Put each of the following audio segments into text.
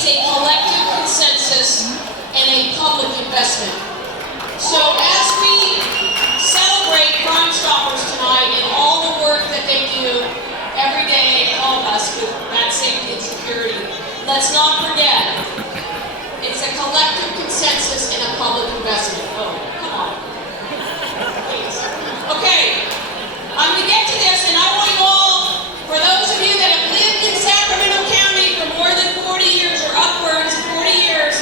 takes a collective consensus and a public investment. So as we celebrate Crime Stoppers tonight and all the work that they do every day to help us with that safety and security, let's not forget, it's a collective consensus and a public investment. Oh, come on. Please. Okay, I'm going to get to this, and I want you all, for those of you that have lived in Sacramento County for more than 40 years or upwards of 40 years,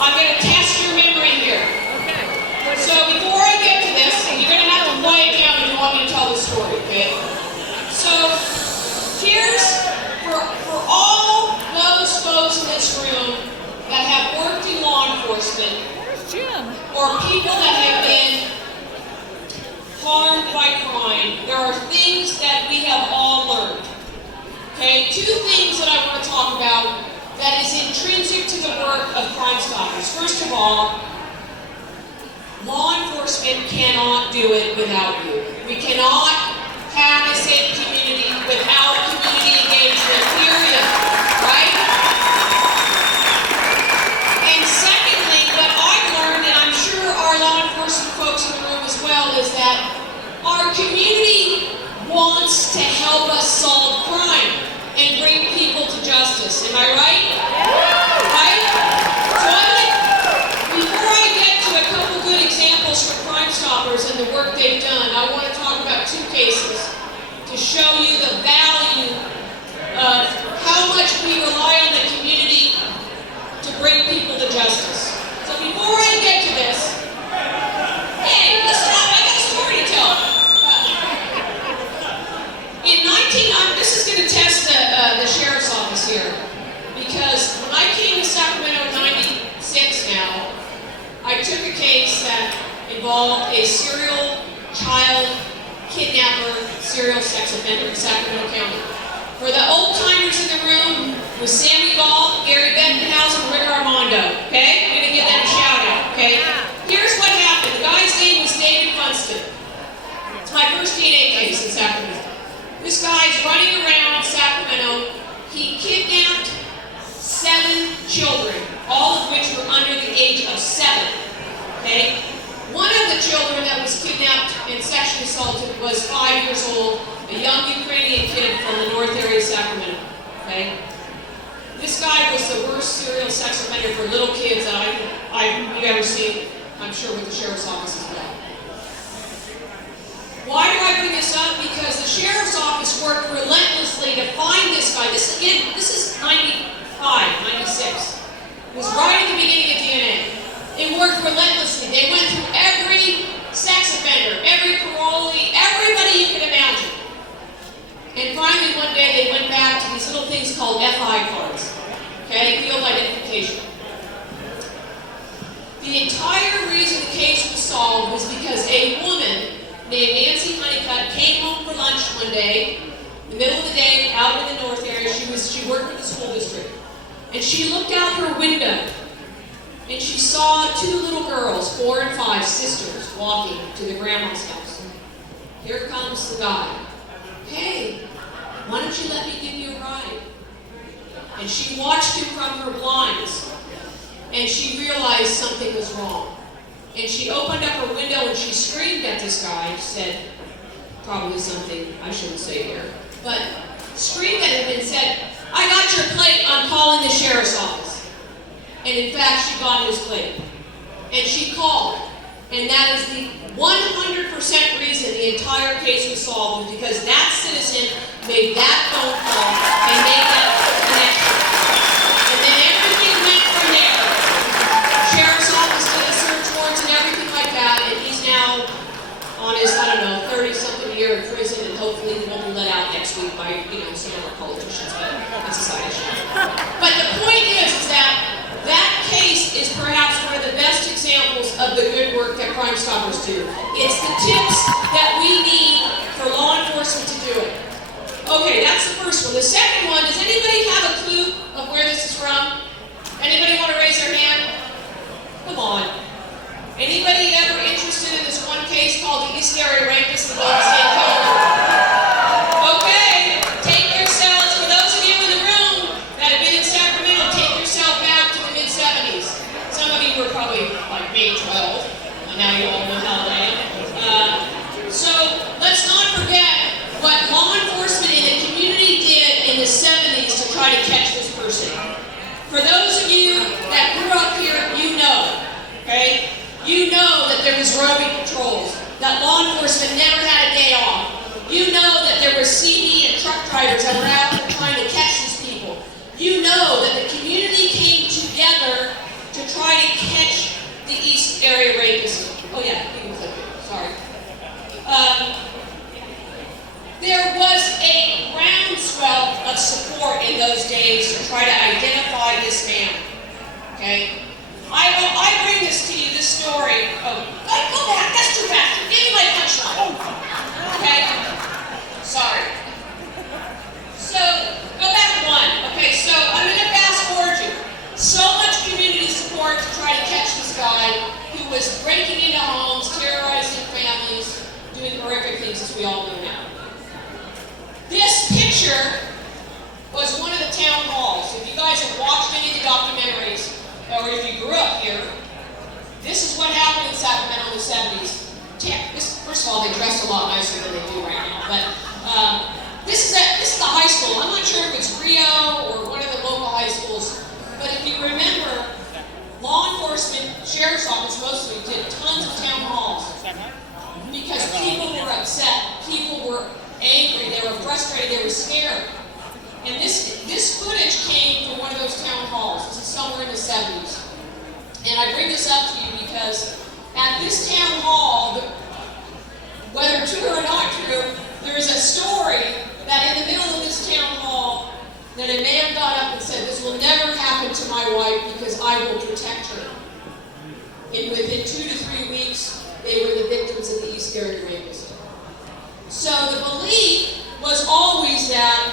I'm going to test your memory here. So before I get to this, you're going to have to quiet down if you want me to tell the story, okay? So here's for all those folks in this room that have worked in law enforcement, or people that have been harmed by crime, there are things that we have all learned. Okay, two things that I want to talk about that is intrinsic to the work of Crime Stoppers. First of all, law enforcement cannot do it without you. We cannot have a safe community without community engagement, period. Right? And secondly, what I've learned, and I'm sure our law enforcement folks in the room as well, is that our community wants to help us solve crime and bring people to justice. Am I right? Right? So before I get to a couple good examples from Crime Stoppers and the work they've done, I want to talk about two cases to show you the value of how much we rely on the community to bring people to justice. So before I get to this, hey, listen up, I got a story to tell. This is going to test the sheriff's office here, because when I came to Sacramento in '96 now, I took a case that involved a serial child kidnapper, serial sex offender in Sacramento County. For the old timers in the room, was Sammy Gall, Gary Bettenhausen, and Rick Armando. Okay, I'm going to give them a shout out. Okay, here's what happened. The guy's name was David Funston. It's my first DNA case in Sacramento. This guy's running around Sacramento. He kidnapped 7 children, all of which were under the age of 7. Okay? One of the children that was kidnapped and sexually assaulted was 5 years old, a young Ukrainian kid from the north area of Sacramento. Okay? This guy was the worst serial sex offender for little kids that I've ever seen, I'm sure, with the sheriff's office as well. Why do I bring this up? Because the sheriff's office worked relentlessly to find this guy. This is 95, 96. It was right at the beginning of DNA. They worked relentlessly. They went through every sex offender, every parolee, everybody you could imagine. And finally, one day, they went back to these little things called FI cards. Okay, field identification. The entire reason the case was solved was because a woman named Nancy Honeycutt came home for lunch one day, in the middle of the day, out in the north area. She worked for the school district. And she looked out her window, and she saw 2 little girls, 4 and 5, sisters, walking to the grandma's house. Here comes the guy. Hey, why don't you let me give you a ride? And she watched him from her blinds, and she realized something was wrong. And she opened up her window and she screamed at this guy. She said, probably something I shouldn't say here, but screamed at him and said, I got your plate, I'm calling the sheriff's office. And in fact, she got his plate. And she called. And that is the 100% reason the entire case was solved, was because that citizen made that phone call and made that connection. And then everything went from there. Sheriff's office did a search warrants and everything like that, and he's now on his, 30-something year in prison, and hopefully he won't be let out next week by, some of our politicians, but it's a side issue. But the point is that case is perhaps one of the best examples of the good work that Crime Stoppers do. It's the tips that we need for law enforcement to do it. Okay, that's the first one. The second one, does anybody have a clue of where this is from? Anybody want to raise their hand? Come on. Anybody ever interested in this one case called the East Area Rapist, the Golden State Killer? Okay, take yourselves, for those of you in the room that have been in Sacramento, take yourself back For those of you that grew up here, you know, okay? You know that there was roving patrols, that law enforcement never had a day off. You know that there were CD and truck drivers that were out there trying to catch these people. You know that the community came together to try to catch the East Area rapists. Oh yeah, you can click it, sorry. There was a groundswell of support in those days to try to identify this man, okay? I bring this to you, this story. Oh, go back, that's too fast. Give me my punchline. Okay? Sorry. So, go back one. Okay, so I'm going to fast forward you. So much community support to try to catch this guy who was breaking into homes, terrorizing families, doing horrific things as we all know now. This picture was one of the town halls. If you guys have watched any of the documentaries, or if you grew up here, this is what happened in Sacramento in the 70s. First of all, they dressed a lot nicer than they do right now. But this is a high school. I'm not sure if it's Rio or one of the local high schools. But if you remember, law enforcement, sheriff's office mostly, did tons of town halls. Because people were upset. People were angry. They were frustrated. They were scared. And this footage came from one of those town halls. This is somewhere in the 70s. And I bring this up to you because at this town hall, whether true or not true, there is a story that in the middle of this town hall, that a man got up and said, "This will never happen to my wife because I will protect her." And within 2 to 3 weeks, they were the victims of the East Area rapists. So the belief was always that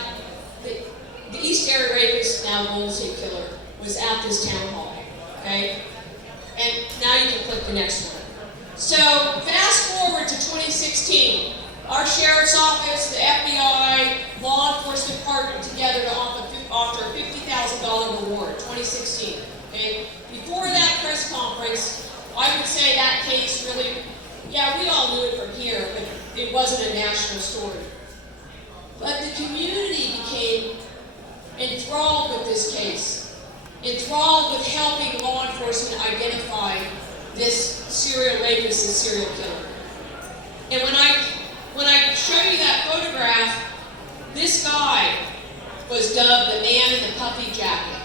the East Area rapist, now Golden State Killer, was at this town hall, okay? And now you can click the next one. So fast forward to 2016. Our sheriff's office, the FBI, law enforcement partnered together to offer a $50,000 reward, 2016, okay? Before that press conference, I would say that case really, yeah, we all knew it from here, but it wasn't a national story. But the community became enthralled with this case, enthralled with helping law enforcement identify this serial rapist and serial killer. And when I show you that photograph, this guy was dubbed the man in the puffy jacket.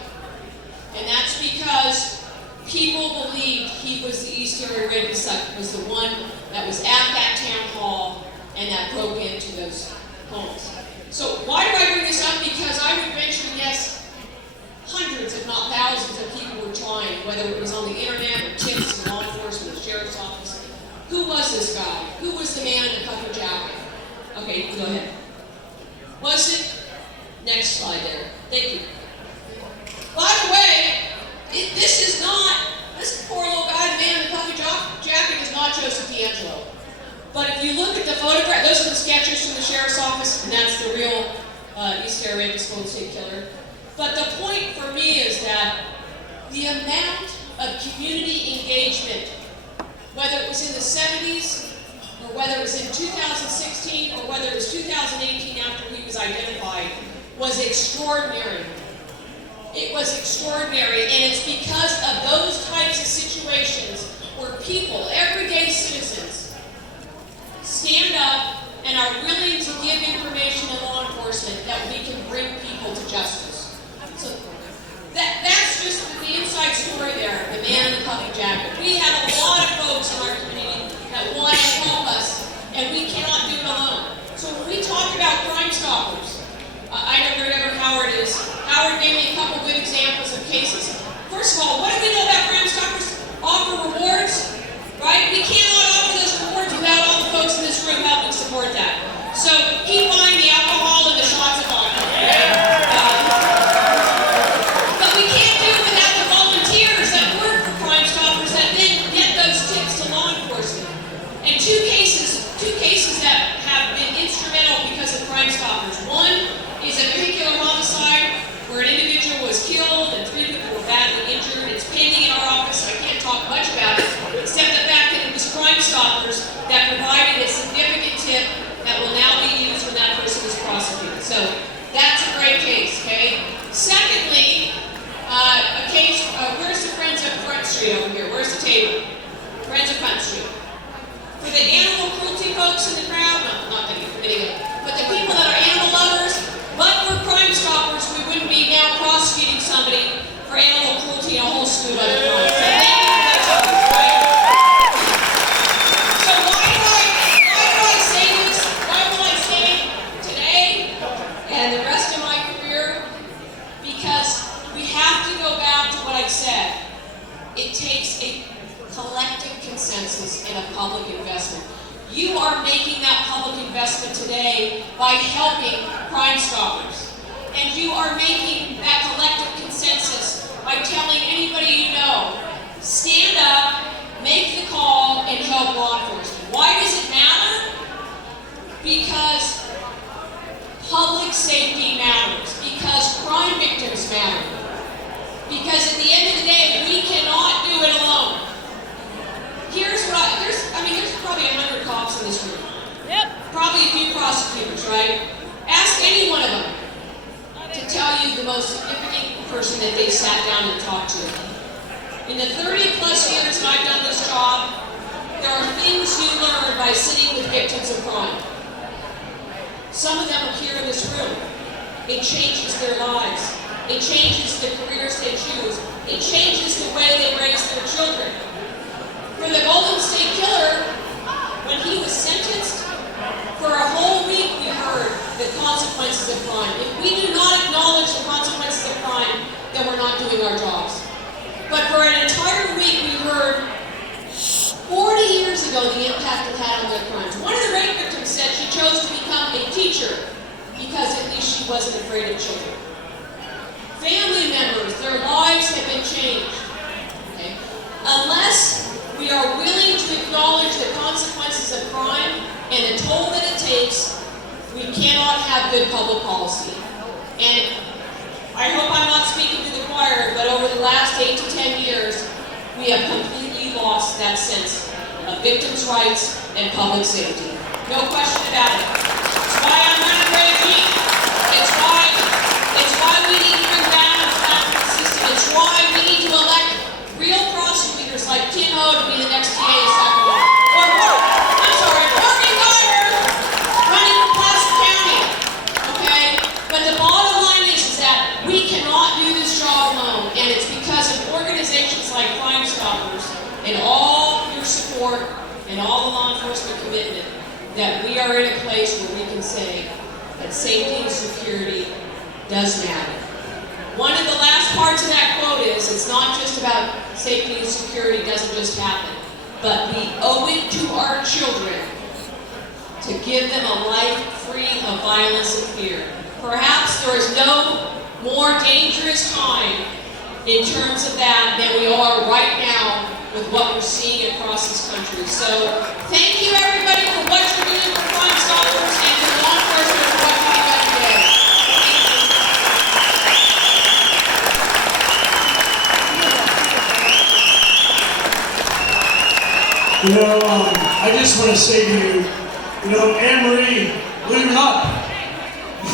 And that's because people believed he was the East Area rapist, was the one that was at that town hall and that broke into those homes. So why do I bring this up? Because I would venture to guess hundreds, if not thousands, of people were trying, whether it was on the internet or tips, law enforcement, the sheriff's office. Who was this guy? Who was the man in the puffy jacket? Okay, go ahead. Was it? Next slide there. Thank you. By the way, this poor little guy, the man in the puffy jacket, is not Joseph D'Angelo. But if you look at the photograph, those are the sketches from the sheriff's office, and that's the real East Area rapist, Golden State Killer. But the point for me is that the amount of community engagement, whether it was in the 70s, or whether it was in 2016, or whether it was 2018 after he was identified, was extraordinary. It was extraordinary, and it's because of those types of situations where people, everyday citizens, stand up and are willing to give information to law enforcement that we can bring people to justice. So that's just the inside story there, the man in the puffy jacket. We have a lot of folks in our community that want to help us, and we cannot do it alone. So when we talk about Crime Stoppers, I know wherever Howard is, Howard gave me a couple good examples of cases. First of all, what do we know about Crime Stoppers? Offer rewards, right? We cannot offer those rewards without all the folks in this room helping support that. So keep buying the alcohol and the shots of vodka. But we can't do it without the volunteers that work for Crime Stoppers that then get those tips to law enforcement. And two cases that have been instrumental because of Crime Stoppers. One is a vehicular homicide where an individual was killed and 3 people were badly injured. It's pending in our office. I can't talk much about it, except the fact that it was Crime Stoppers that provided a significant tip that will now be used when that person is prosecuted. So that's a great case, okay? Secondly, country. For the animal cruelty folks in the crowd, no, not many of them, but the people that are animal lovers, but for Crime Stoppers, we wouldn't be now prosecuting somebody for animal cruelty and a whole slew of other crimes. So thank you for those others, right? So why do I say this? Why will I say today and the rest of my career? Because we have to go back to what I've said. It takes a collective consensus and a public investment. You are making that public investment today by helping Crime Stoppers. And you are making that collective consensus by telling anybody you know, stand up, make the call, and help law enforcement. Why does it matter? Because public safety matters. Because crime victims matter. Because at the end of the day, we cannot do it alone. Here's what there's probably 100 cops in this room. Yep. Probably a few prosecutors, right? Ask any one of them to tell you the most significant person that they sat down and talked to. In the 30 plus years that I've done this job, there are things you learn by sitting with victims of crime. Some of them are here in this room. It changes their lives. It changes the careers they choose. It changes the way they raise their children. For the Golden State Killer, when he was sentenced, for a whole week we heard the consequences of crime. If we do not acknowledge the consequences of crime, then we're not doing our jobs. But for an entire week we heard 40 years ago the impact it had on their crimes. One of the rape victims said she chose to become a teacher because at least she wasn't afraid of children. Family members, their lives have been changed. Okay? Unless we are willing to acknowledge the consequences of crime and the toll that it takes, we cannot have good public policy. And I hope I'm not speaking to the choir, but over the last 8 to 10 years, we have completely lost that sense of victims' rights and public safety. No question about it. It's why I'm running Great Week. It's why we need to bring balance back to the system. It's why we need to elect real prosecutors like Keynote to be the next DA of Sacramento. Morgan Geiger running for Placer County. Okay? But the bottom line is that we cannot do this job alone. And it's because of organizations like Crime Stoppers and all your support and all the law enforcement commitment that we are in a place where we can say that safety and security does matter. One of the last parts of that quote is, it's not just about safety and security, doesn't just happen, but we owe it to our children to give them a life free of violence and fear. Perhaps there is no more dangerous time in terms of that than we are right now with what we're seeing across this country. So thank you everybody for what you're doing for Crime Stoppers and for law enforcement for what you're doing today. I just want to say to you, Anne-Marie, believe it or not,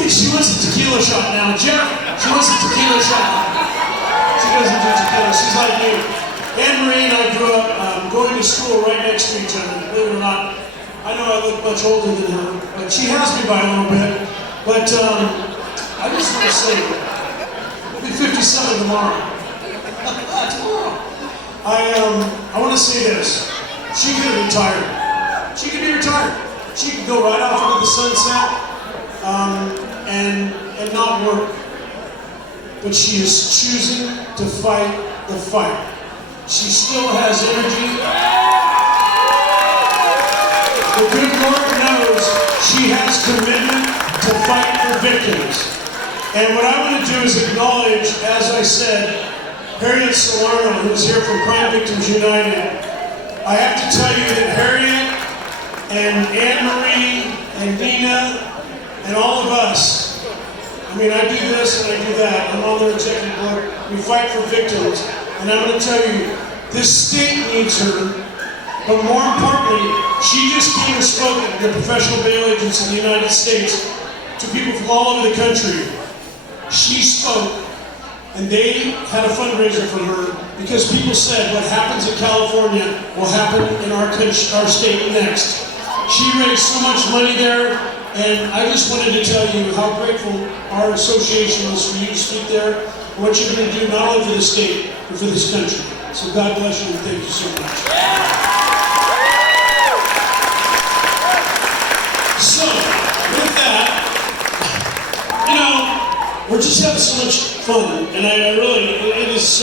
she wants a tequila shot now. Jeff, she wants a tequila shot. She doesn't do tequila, she's like you. Anne-Marie and I grew up going to school right next to each other. Believe it or not, I know I look much older than her, but she has me by a little bit. But I just want to say, I'll be 57 tomorrow. I want to say this. She could have retired. She could be retired. She could go right off into the sunset and not work. But she is choosing to fight the fight. She still has energy. The good Lord knows she has commitment to fight for victims. And what I want to do is acknowledge, as I said, Harriet Salerno, who's here from Crime Victims United. I have to tell you that Harriet and Anne-Marie and Nina and all of us, I do this and I do that. I'm on their executive board. We fight for victims. And I'm going to tell you, this state needs her, but more importantly, she just came and spoke at the professional bail agents in the United States to people from all over the country. She spoke, and they had a fundraiser for her because people said what happens in California will happen in our country, our state next. She raised so much money there, and I just wanted to tell you how grateful our association is for you to speak there, and what you're going to do not only for the state, but for this country. So God bless you, and thank you so much. So, with that, you know, we're just having so much fun, and I really, it is so